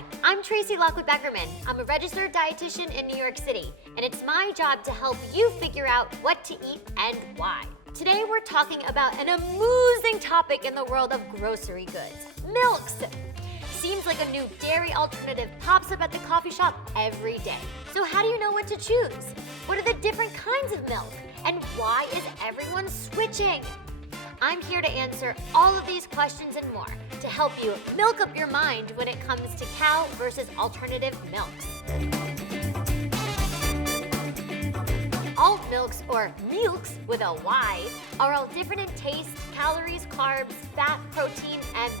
Hi, I'm Tracy Lockwood Beckerman. I'm a registered dietitian in New York City, and it's my job to help you figure out what to eat and why. Today we're talking about an amusing topic in the world of grocery goods: milks. Seems like a new dairy alternative pops up at the coffee shop every day. So how do you know what to choose? What are the different kinds of milk? And why is everyone switching? I'm here to answer all of these questions and more to help you milk up your mind when it comes to cow versus alternative milks. Alt milks, or milks with a Y, are all different in taste, calories, carbs, fat, protein, and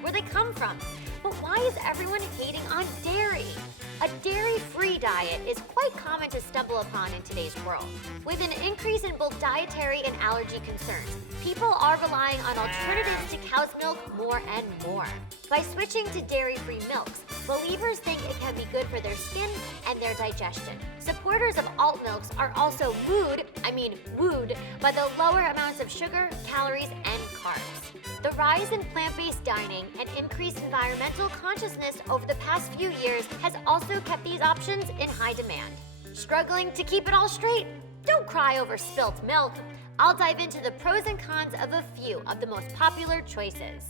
where they come from. But why is everyone hating on dairy? A dairy-free diet is quite common to stumble upon in today's world. With an increase in both dietary and allergy concerns, people are relying on alternatives to cow's milk more and more. By switching to dairy-free milks, believers think it can be good for their skin and their digestion. Supporters of alt milks are also wooed by the lower amounts of sugar, calories, and carbs. The rise in plant-based dining and increased environmental consciousness over the past few years has also kept these options in high demand. Struggling to keep it all straight? Don't cry over spilt milk. I'll dive into the pros and cons of a few of the most popular choices.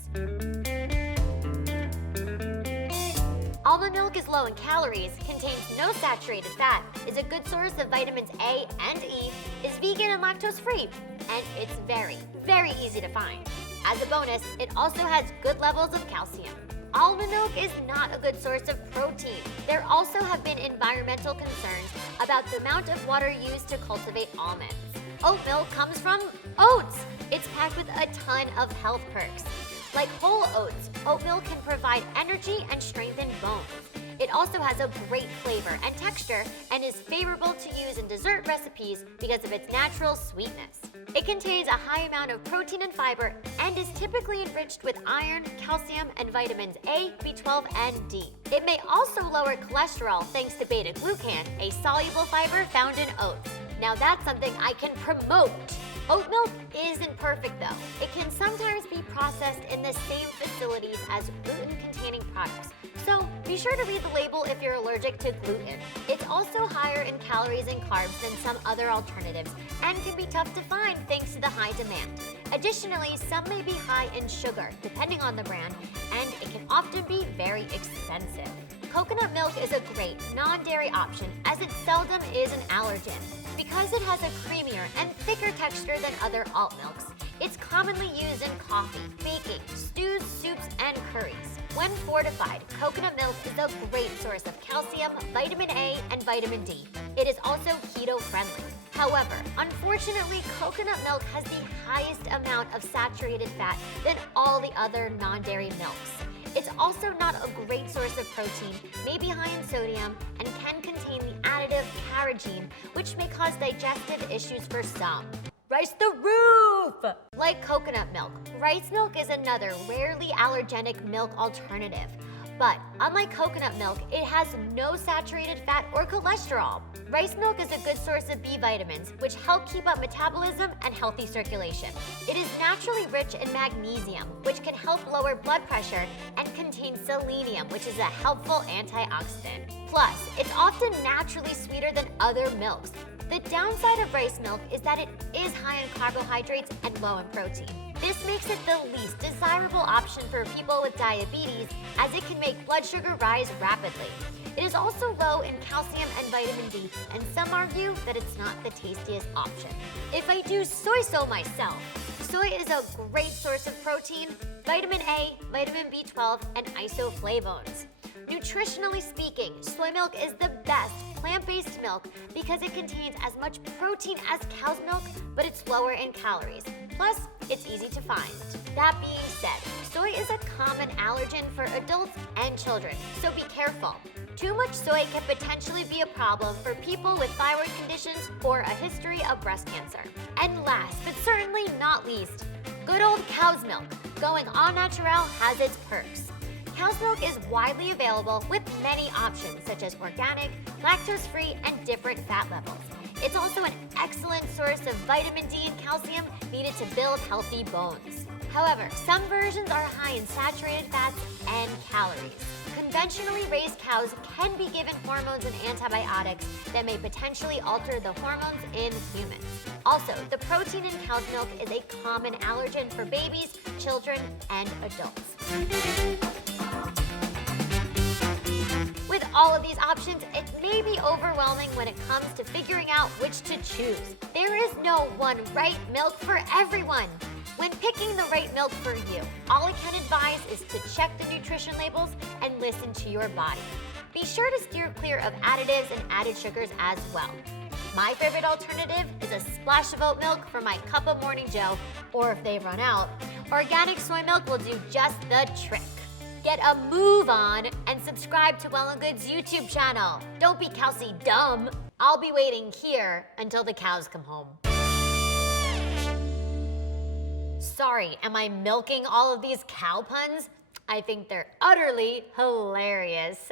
Almond milk is low in calories, contains no saturated fat, is a good source of vitamins A and E, is vegan and lactose-free, and it's very, very easy to find. As a bonus, it also has good levels of calcium. Almond milk is not a good source of protein. There also have been environmental concerns about the amount of water used to cultivate almonds. Oat milk comes from oats. It's packed with a ton of health perks. Like whole oats, oat milk can provide energy and strengthen bones. It also has a great flavor and texture and is favorable to use in dessert recipes because of its natural sweetness. It contains a high amount of protein and fiber and is typically enriched with iron, calcium, and vitamins A, B12, and D. It may also lower cholesterol thanks to beta-glucan, a soluble fiber found in oats. Now that's something I can promote. Oat milk isn't perfect though. It can sometimes be processed in the same facilities as gluten-containing products. So be sure to read the label if you're allergic to gluten. It's also higher in calories and carbs than some other alternatives and can be tough to find thanks to the high demand. Additionally, some may be high in sugar, depending on the brand, and it can often be very expensive. Coconut milk is a great non-dairy option as it seldom is an allergen. Because it has a creamier and thicker texture than other alt milks, it's commonly used in coffee, baking, stews, soups, and curries. When fortified, coconut milk is a great source of calcium, vitamin A, and vitamin D. It is also keto-friendly. However, unfortunately, coconut milk has the highest amount of saturated fat than all the other non-dairy milks. It's also not a great source of protein, may be high in sodium, and can contain the additive carrageenan, which may cause digestive issues for some. Rice the roof! Like coconut milk, rice milk is another rarely allergenic milk alternative. But unlike coconut milk, it has no saturated fat or cholesterol. Rice milk is a good source of B vitamins, which help keep up metabolism and healthy circulation. It is naturally rich in magnesium, which can help lower blood pressure, and contains selenium, which is a helpful antioxidant. Plus, it's often naturally sweeter than other milks. The downside of rice milk is that it is high in carbohydrates and low in protein. This makes it the least desirable option for people with diabetes, as it can make blood sugar rise rapidly. It is also low in calcium and vitamin D, and some argue that it's not the tastiest option. If I do soy myself, soy is a great source of protein, vitamin A, vitamin B12, and isoflavones. Nutritionally speaking, soy milk is the best plant-based milk because it contains as much protein as cow's milk, but it's lower in calories. Plus, it's easy to find. That being said, soy is a common allergen for adults and children, so be careful. Too much soy can potentially be a problem for people with thyroid conditions or a history of breast cancer. And last, but certainly not least, good old cow's milk. Going au naturel has its perks. Cow's milk is widely available with many options such as organic, lactose-free, and different fat levels. It's also an excellent source of vitamin D and calcium needed to build healthy bones. However, some versions are high in saturated fats and calories. Conventionally raised cows can be given hormones and antibiotics that may potentially alter the hormones in humans. Also, the protein in cow's milk is a common allergen for babies, children, and adults. With all of these options, it may be overwhelming when it comes to figuring out which to choose. There is no one right milk for everyone. When picking the right milk for you, all I can advise is to check the nutrition labels and listen to your body. Be sure to steer clear of additives and added sugars as well. My favorite alternative is a splash of oat milk for my cup of morning joe, or if they run out, organic soy milk will do just the trick. Get a move on and subscribe to Well+Good's YouTube channel. Don't be Kelsey dumb. I'll be waiting here until the cows come home. Sorry, am I milking all of these cow puns? I think they're utterly hilarious.